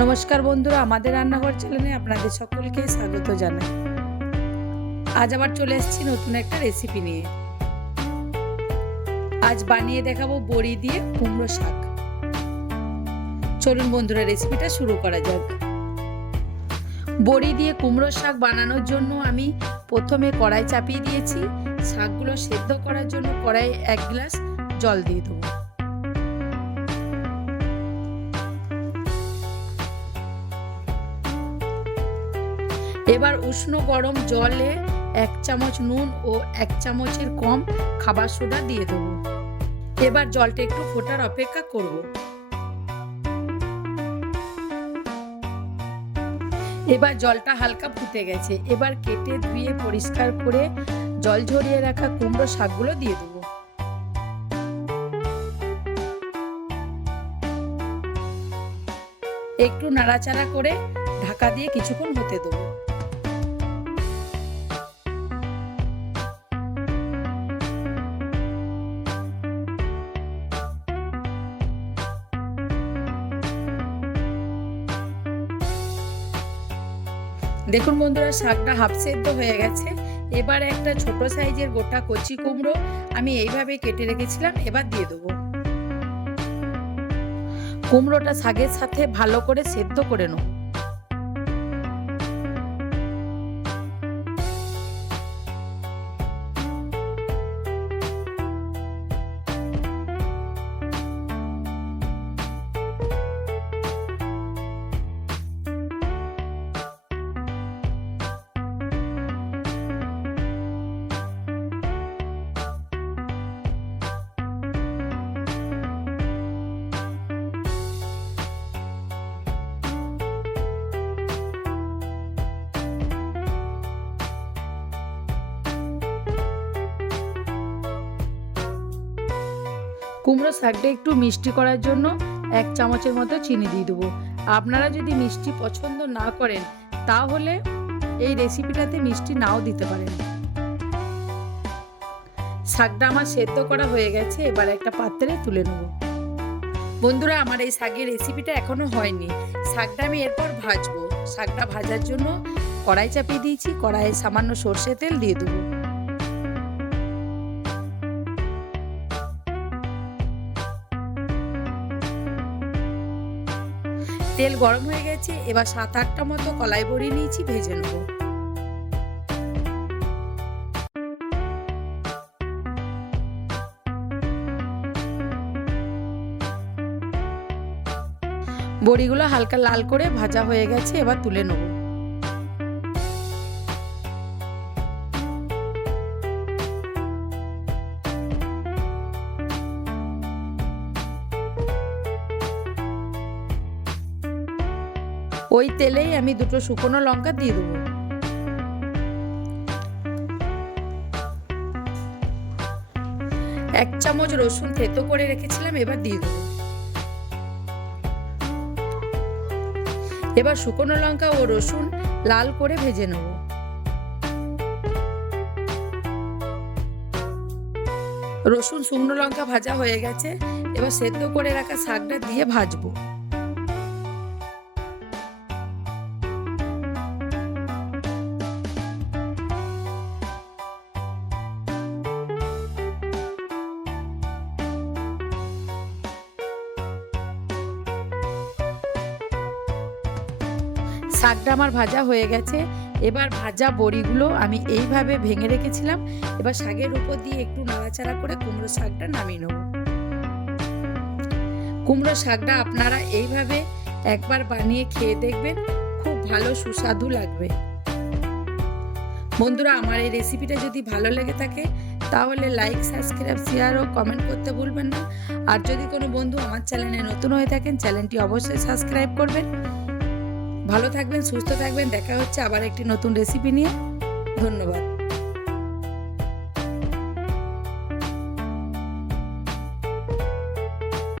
নমস্কার বন্ধুরা, আমাদের রান্নাঘর চ্যানেলে আপনাদের সকলকে স্বাগত জানাই। আজ আবার চলে এসেছি নতুন একটা রেসিপি নিয়ে। আজ বানিয়ে দেখাবো বড়ি দিয়ে কুমড়ো শাক। চলুন বন্ধুরা, রেসিপিটা শুরু করা যাক। বড়ি দিয়ে কুমড়ো শাক বানানোর জন্য আমি প্রথমে কড়াই চাপিয়ে দিয়েছি। শাকগুলো সেদ্ধ করার জন্য কড়াইয়ে 1 গ্লাস জল দিয়ে দেবো। এবার উষ্ণ গরম জলে 1 চামচ নুন ও 1 চামচের কম খাবার সোডা দিয়ে দেবো। এবার জলটা একটু ফোটার অপেক্ষা করব। এবার জলটা হালকা ফুটে গেছে। এবার কেটে ধুয়ে পরিষ্কার করে জল ঝরিয়ে রাখা কুমড়ো শাকগুলো দিয়ে দেবো। একটু নাড়াচাড়া করে ঢাকা দিয়ে কিছুক্ষণ হতে দেবো। দেখুন বন্ধুরা, শাকটা হাফ সেদ্ধ হয়ে গেছে। এবার একটা ছোট সাইজের গোটা কচি কুমড়ো আমি এইভাবে কেটে রেখেছিলাম, এবার দিয়ে দেবো। কুমড়োটা শাকের সাথে ভালো করে সেদ্ধ করে নেব। কুমড়ো শাকটা একটু মিষ্টি করার জন্য 1 চামচের মতো চিনি দিয়ে দেবো। আপনারা যদি মিষ্টি পছন্দ না করেন তাহলে এই রেসিপিটাতে মিষ্টি নাও দিতে পারেন। শাকটা আমার সেদ্ধ করা হয়ে গেছে। এবার একটা পাত্রে তুলে নেব। বন্ধুরা, আমার এই শাকের রেসিপিটা এখনো হয়নি। শাকটা আমি এরপর ভাজবো। শাকটা ভাজার জন্য কড়াই চাপিয়ে দিয়েছি। কড়াইয়ে সামান্য সর্ষে তেল দিয়ে দেবো। তেল গরম হয়ে গেছে। এবার 7-8টা মতো কলাই বড়ি নিয়েছি, ভেজে নেব। বড়িগুলো হালকা লাল করে ভাজা হয়ে গেছে, এবার তুলে নেব। ওই তেলেই আমি 2টো শুকনো লঙ্কা দিয়ে দেবো। এক চামচ রসুন থেতো করে রেখেছিলাম, এবার দিয়ে দেবো। এবার শুকনো লঙ্কা ও রসুন লাল করে ভেজে নেব। রসুন শুকনো লঙ্কা ভাজা হয়ে গেছে। এবার সেদ্ধ করে রাখা শাকটা দিয়ে ভাজবো। শাকটা আমার ভাজা হয়ে গেছে। এবার ভাজা বড়িগুলো আমি এইভাবে ভেঙে রেখেছিলাম। এবার শাকের উপর দিয়ে একটু নাড়াচাড়া করে কুমড়ো শাকটা নামিয়ে নেব। কুমড়ো শাকটা আপনারা এইভাবে একবার বানিয়ে খেয়ে দেখবেন, খুব ভালো সুস্বাদু লাগবে। বন্ধুরা, আমার এই রেসিপিটা যদি ভালো লেগে থাকে তাহলে লাইক, সাবস্ক্রাইব, শেয়ার ও কমেন্ট করতে ভুলবেন না। আর যদি কোনো বন্ধু আমার চ্যানেলে নতুন হয়ে থাকেন, চ্যানেলটি অবশ্যই সাবস্ক্রাইব করবেন। ভালো থাকবেন, সুস্থ থাকবেন। দেখা হচ্ছে আবার একটি নতুন রেসিপি নিয়ে। ধন্যবাদ।